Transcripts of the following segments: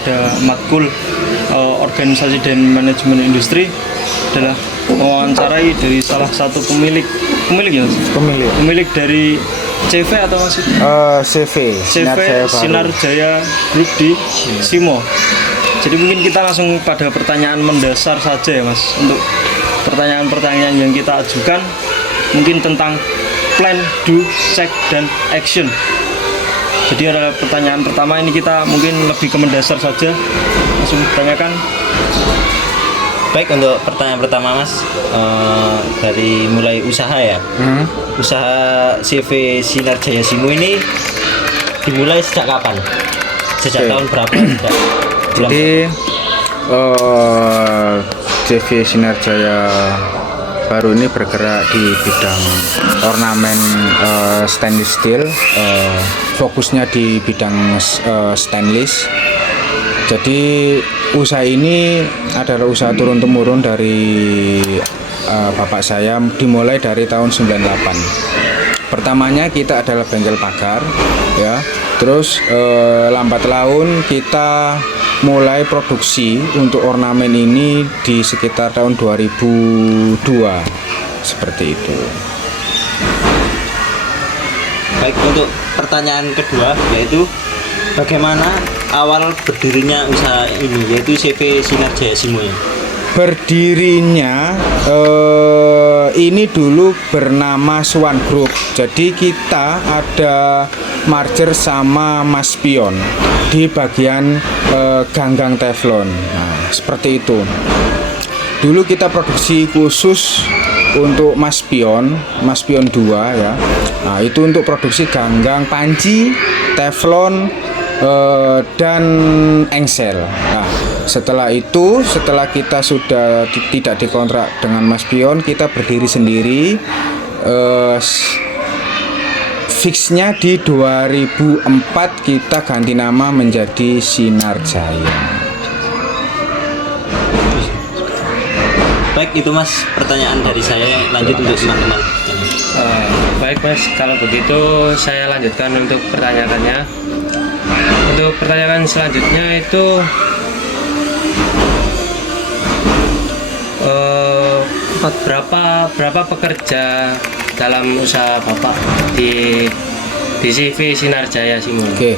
pada matkul organisasi dan manajemen industri adalah mewawancarai dari salah satu pemilik ya Mas? Pemilik dari CV atau masih CV Sinar Jaya Group di Simo. Jadi mungkin kita langsung pada pertanyaan mendasar saja ya Mas, untuk pertanyaan-pertanyaan yang kita ajukan mungkin tentang plan, do, check, dan action. Jadi adalah pertanyaan pertama ini kita mungkin lebih ke mendasar saja, langsung tanyakan. Baik, untuk pertanyaan pertama Mas, dari mulai usaha ya. Usaha CV Sinar Jaya Simo ini dimulai sejak kapan? Sejak tahun berapa? Jadi CV Sinar Jaya baru ini bergerak di bidang ornamen stainless steel, fokusnya di bidang stainless. Jadi usaha ini adalah usaha turun-temurun dari bapak saya, dimulai dari tahun 98. Pertamanya kita adalah bengkel pagar ya. Terus lambat laun kita mulai produksi untuk ornamen ini di sekitar tahun 2002 seperti itu. Baik, untuk pertanyaan kedua yaitu bagaimana awal berdirinya usaha ini, yaitu CV Sinar Jaya Simo ya? Berdirinya ini dulu bernama Swan Group. Jadi kita ada merger sama Mas Pion di bagian ganggang teflon. Nah, seperti itu. Dulu kita produksi khusus untuk Mas Pion 2 ya. Nah, itu untuk produksi ganggang panci, teflon, dan engsel. Nah, setelah kita sudah tidak dikontrak dengan Mas Pion, kita berdiri sendiri. Fixnya di 2004 kita ganti nama menjadi Sinar Jaya. Baik, itu Mas pertanyaan dari saya. Lanjut untuk teman-teman. Baik Mas, kalau begitu saya lanjutkan untuk pertanyaannya. Untuk pertanyaan selanjutnya itu berapa pekerja dalam usaha Bapak di CV Sinar Jaya Simo? Oke.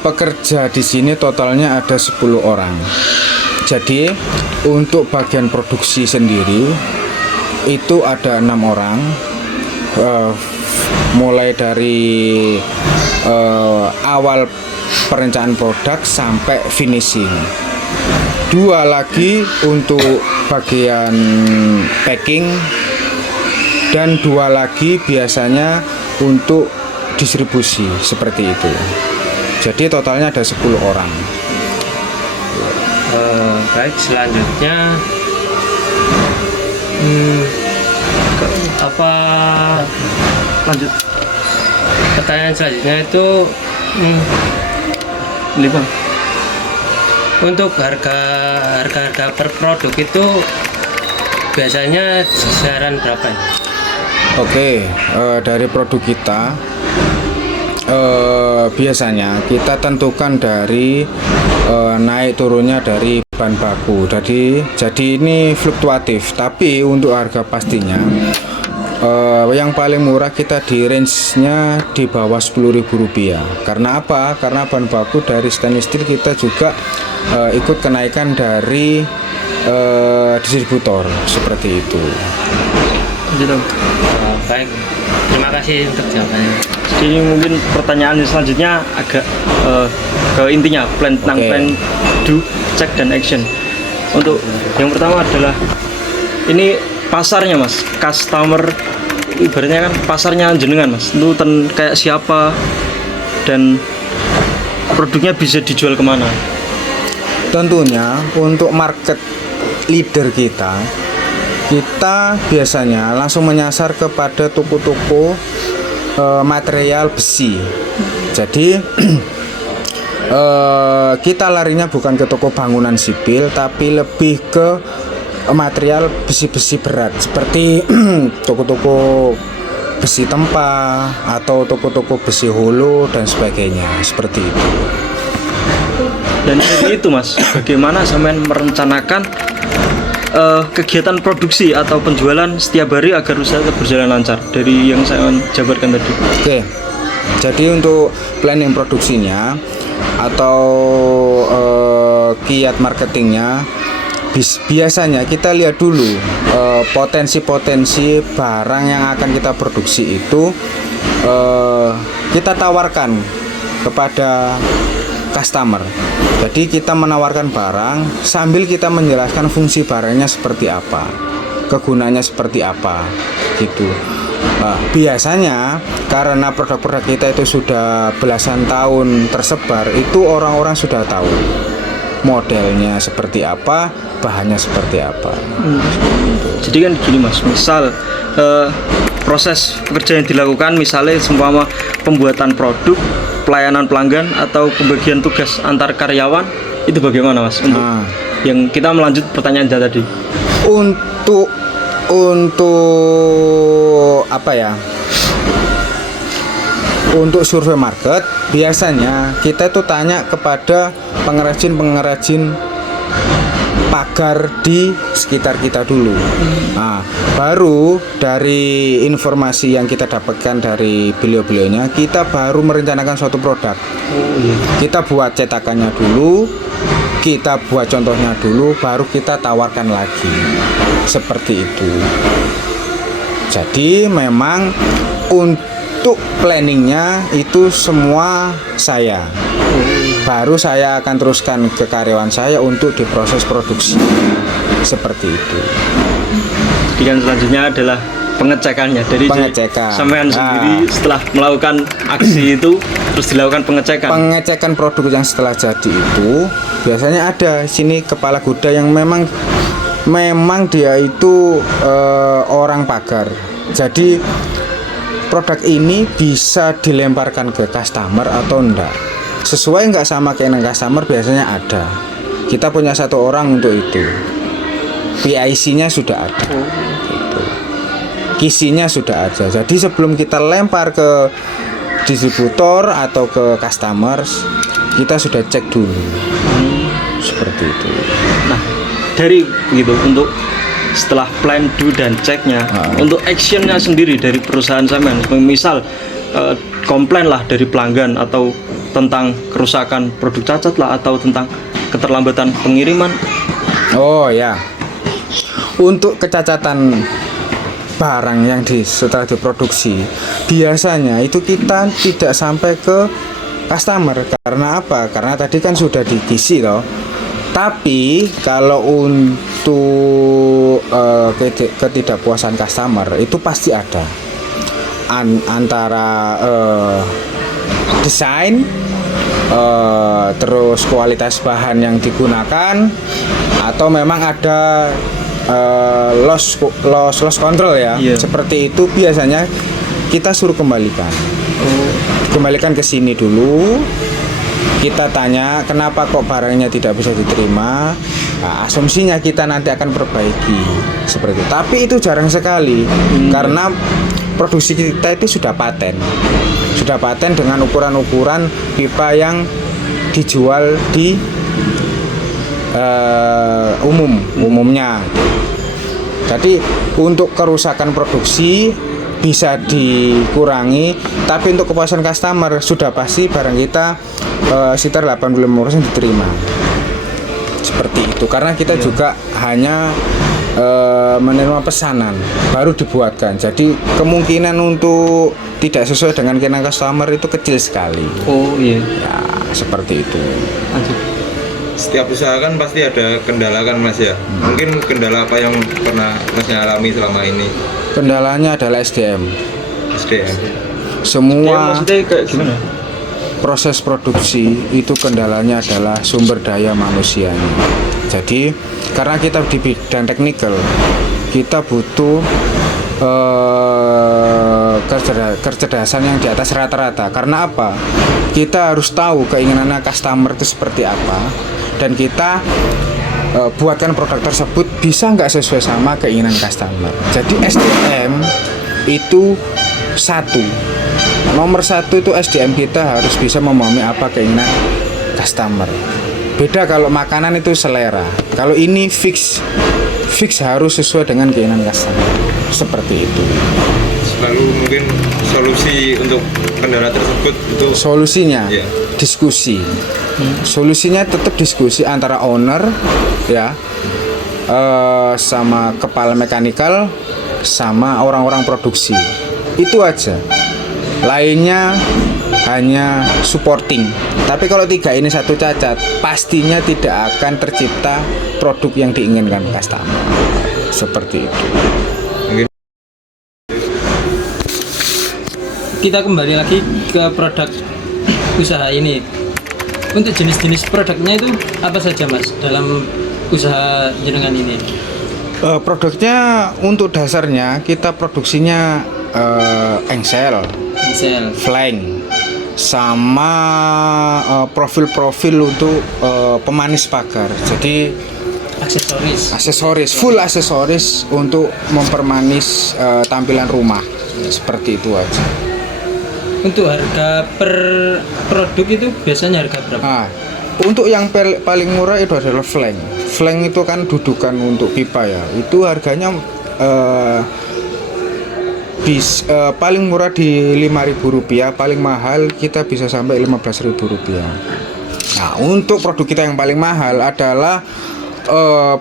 Pekerja di sini totalnya ada 10 orang. Jadi untuk bagian produksi sendiri itu ada 6 orang. Mulai dari awal perencanaan produk sampai finishing. 2 lagi untuk bagian packing, dan 2 lagi biasanya untuk distribusi seperti itu. Jadi totalnya ada 10 orang. Baik, selanjutnya Lanjut. pertanyaan selanjutnya itu Ini Bang. untuk harga per produk itu biasanya kisaran berapa? Oke, dari produk kita biasanya kita tentukan dari naik turunnya dari bahan baku. Jadi ini fluktuatif, tapi untuk harga pastinya yang paling murah kita di range-nya di bawah Rp10.000. Karena apa? Karena bahan baku dari stainless steel kita juga ikut kenaikan dari distributor seperti itu. Baik, terima kasih untuk jawabannya. Jadi mungkin pertanyaan selanjutnya agak ke intinya, plan, do, check, dan action. Untuk yang pertama adalah ini pasarnya Mas, customer, ibaratnya kan pasarnya jenengan Mas, itu kayak siapa dan produknya bisa dijual kemana? Tentunya untuk market leader kita biasanya langsung menyasar kepada toko-toko material besi. Jadi kita larinya bukan ke toko bangunan sipil, tapi lebih ke material besi-besi berat seperti toko-toko besi tempa atau toko-toko besi holo dan sebagainya, seperti itu. Dan dari itu mas, bagaimana sampean merencanakan kegiatan produksi atau penjualan setiap hari agar usaha tetap berjalan lancar dari yang saya jabarkan tadi? Oke, jadi untuk planning produksinya atau kiat marketingnya, biasanya kita lihat dulu potensi-potensi barang yang akan kita produksi itu kita tawarkan kepada customer. Jadi kita menawarkan barang sambil kita menjelaskan fungsi barangnya seperti apa, kegunaannya seperti apa, gitu. Nah, biasanya karena produk-produk kita itu sudah belasan tahun tersebar, itu orang-orang sudah tahu modelnya seperti apa, bahannya seperti apa. Jadi kan gini mas, misal proses pekerjaan yang dilakukan misalnya seumpama pembuatan produk, pelayanan pelanggan atau pembagian tugas antar karyawan, itu bagaimana mas untuk yang kita melanjut pertanyaan tadi? Untuk apa ya? Untuk survei market biasanya kita itu tanya kepada pengrajin pagar di sekitar kita dulu. Nah, baru dari informasi yang kita dapatkan dari beliau-beliaunya, kita baru merencanakan suatu produk. Kita buat cetakannya dulu, kita buat contohnya dulu, baru kita tawarkan lagi. Seperti itu. Jadi memang untuk planningnya itu semua saya. Baru saya akan teruskan ke karyawan saya untuk diproses produksi. Seperti itu. Jadi kan selanjutnya adalah pengecekannya dari pengecekan. Sampean sendiri setelah melakukan aksi itu terus dilakukan pengecekan. Pengecekan produk yang setelah jadi itu biasanya ada sini kepala kuda yang memang dia itu orang pagar. Jadi produk ini bisa dilemparkan ke customer atau enggak, sesuai nggak sama keinginan customer, biasanya ada. Kita punya satu orang untuk itu. PIC-nya sudah ada, gitu. Kisinya sudah ada. Jadi sebelum kita lempar ke distributor atau ke customers, kita sudah cek dulu. Seperti itu. Nah, dari gitu untuk setelah plan, do dan ceknya, untuk actionnya sendiri dari perusahaan sampean, misal komplain lah dari pelanggan atau tentang kerusakan produk cacat lah atau tentang keterlambatan pengiriman. Oh ya, untuk kecacatan barang yang setelah diproduksi biasanya itu kita tidak sampai ke customer. Karena apa? Karena tadi kan sudah dikisi loh. Tapi kalau untuk ketidakpuasan customer itu pasti ada antara desain, terus kualitas bahan yang digunakan, atau memang ada loss control ya. Seperti itu biasanya kita suruh kembalikan ke sini dulu. Kita tanya kenapa kok barangnya tidak bisa diterima. Nah, asumsinya kita nanti akan perbaiki seperti itu. Tapi itu jarang sekali karena produksi kita itu sudah paten dengan ukuran-ukuran pipa yang dijual di umumnya. Jadi untuk kerusakan produksi bisa dikurangi, tapi untuk kepuasan customer sudah pasti barang kita sekitar 85% diterima. Seperti itu, karena kita juga hanya menerima pesanan baru dibuatkan. Jadi kemungkinan untuk tidak sesuai dengan keinginan customer itu kecil sekali. Oh iya. Ya, seperti itu. Setiap usaha kan pasti ada kendala kan mas ya. Mungkin kendala apa yang pernah masnya alami selama ini? Kendalanya adalah SDM. Ya, Semua maksudnya kayak gimana? proses produksi itu kendalanya adalah sumber daya manusianya. Jadi karena kita di bidang teknikal, kita butuh kecerdasan yang di atas rata-rata. Karena apa? Kita harus tahu keinginannya customer itu seperti apa, dan kita buatkan produk tersebut bisa nggak sesuai sama keinginan customer. Jadi SDM itu nomor satu itu SDM kita harus bisa memahami apa keinginan customer. Beda kalau makanan itu selera. Kalau ini fix harus sesuai dengan keinginan customer. Seperti itu. Lalu mungkin solusi untuk kendala tersebut itu Solusinya Iya. diskusi. Solusinya tetap diskusi antara owner ya sama kepala mekanikal sama orang-orang produksi. Itu aja. Lainnya hanya supporting. Tapi kalau tiga ini satu cacat, pastinya tidak akan tercipta produk yang diinginkan customer. Seperti itu. Kita kembali lagi ke produk usaha ini. Untuk jenis-jenis produknya itu apa saja Mas dalam usaha jenengan ini? Produknya untuk dasarnya kita produksinya engsel, Misal flank, sama profil-profil untuk pemanis pagar. Jadi aksesoris, full aksesoris untuk mempermanis tampilan rumah. Seperti itu aja. untuk harga per produk itu biasanya harga berapa? Nah, untuk yang paling murah itu adalah flank. Flank itu kan dudukan untuk pipa ya. Itu harganya paling murah di Rp5.000, paling mahal kita bisa sampai Rp15.000. Nah, untuk produk kita yang paling mahal adalah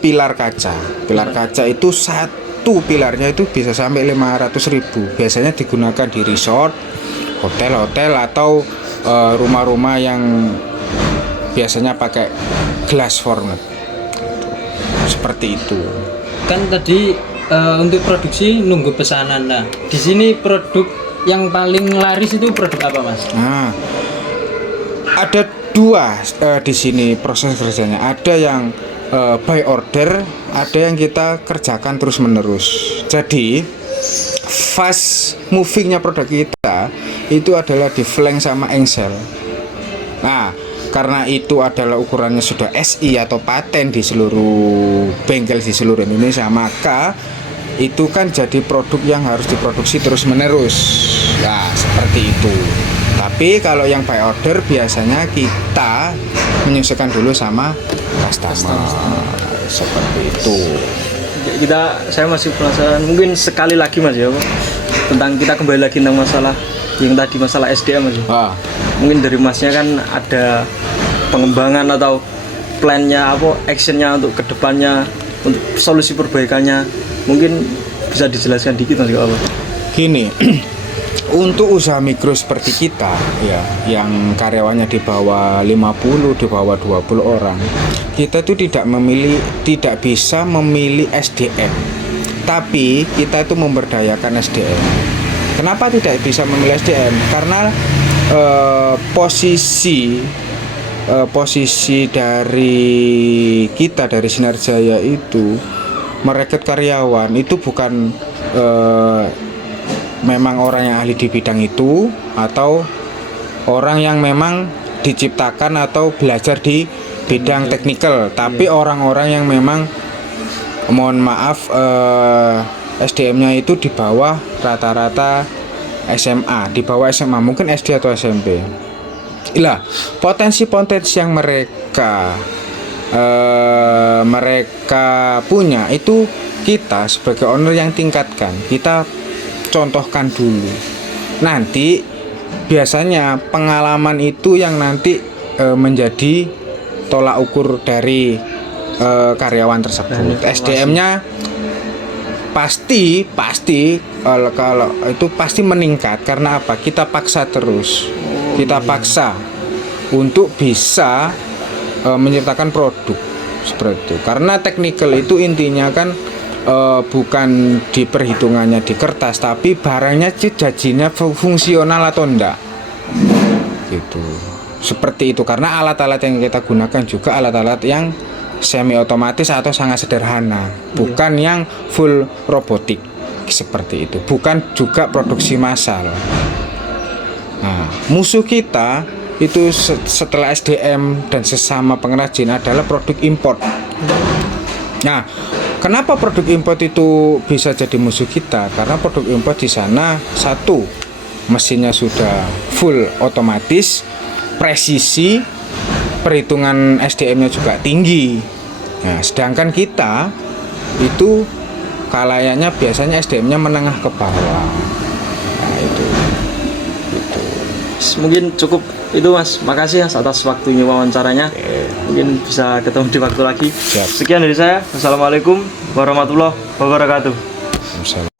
pilar kaca. Pilar kaca itu satu pilarnya itu bisa sampai 500.000. Biasanya digunakan di resort, hotel-hotel atau rumah-rumah yang biasanya pakai glass format. Seperti itu. Kan tadi untuk produksi nunggu pesanan. Nah, di sini produk yang paling laris itu produk apa, Mas? Nah, ada dua di sini proses kerjanya. Ada yang by order, ada yang kita kerjakan terus-menerus. Jadi fast movingnya produk kita itu adalah di flank sama engsel. Nah, karena itu adalah ukurannya sudah SI atau paten di seluruh bengkel di seluruh Indonesia, maka itu kan jadi produk yang harus diproduksi terus-menerus. Nah, seperti itu. Tapi kalau yang by order biasanya kita menyesuaikan dulu sama customer. Seperti itu. Saya masih penasaran, mungkin sekali lagi Mas ya, tentang kita kembali lagi tentang masalah yang tadi, masalah SDM Mas. Mungkin dari Masnya kan ada pengembangan atau plannya, actionnya untuk kedepannya, untuk solusi perbaikannya, mungkin bisa dijelaskan dikit Mas apa? Gini, untuk usaha mikro seperti kita ya, yang karyawannya di bawah 50, di bawah 20 orang, kita itu tidak bisa memilih SDM. Tapi kita itu memberdayakan SDM. Kenapa tidak bisa memilih SDM? Karena posisi dari kita dari Sinar Jaya itu merekrut karyawan itu bukan memang orang yang ahli di bidang itu atau orang yang memang diciptakan atau belajar di bidang teknikal, tapi orang-orang yang memang, mohon maaf, SDM-nya itu di bawah rata-rata SMA, di bawah SMA, mungkin SD atau SMP. Inilah potensi-potensi yang mereka punya itu kita sebagai owner yang tingkatkan, kita contohkan dulu. Nanti biasanya pengalaman itu yang nanti menjadi tolak ukur dari karyawan tersebut. SDM-nya pasti kalau itu pasti meningkat. Karena apa? Kita paksa terus. Kita paksa untuk bisa menciptakan produk seperti itu. Karena technical itu intinya kan bukan di perhitungannya di kertas, tapi barangnya jajinya fungsional atau enggak gitu. Seperti itu. Karena alat-alat yang kita gunakan juga alat-alat yang semi otomatis atau sangat sederhana, bukan yang full robotik seperti itu, bukan juga produksi massal. Nah, musuh kita itu setelah SDM dan sesama pengrajin adalah produk import. Nah, kenapa produk import itu bisa jadi musuh kita? Karena produk import di sana, satu, mesinnya sudah full otomatis, presisi, perhitungan SDM-nya juga tinggi. Nah, sedangkan kita itu kalayanya biasanya SDM-nya menengah ke bawah. Nah, itu. Mungkin cukup itu Mas. Makasih Mas atas waktunya wawancaranya. Mungkin bisa ketemu di waktu lagi. Siap. Sekian dari saya. Wassalamualaikum warahmatullahi wabarakatuh. Misalnya.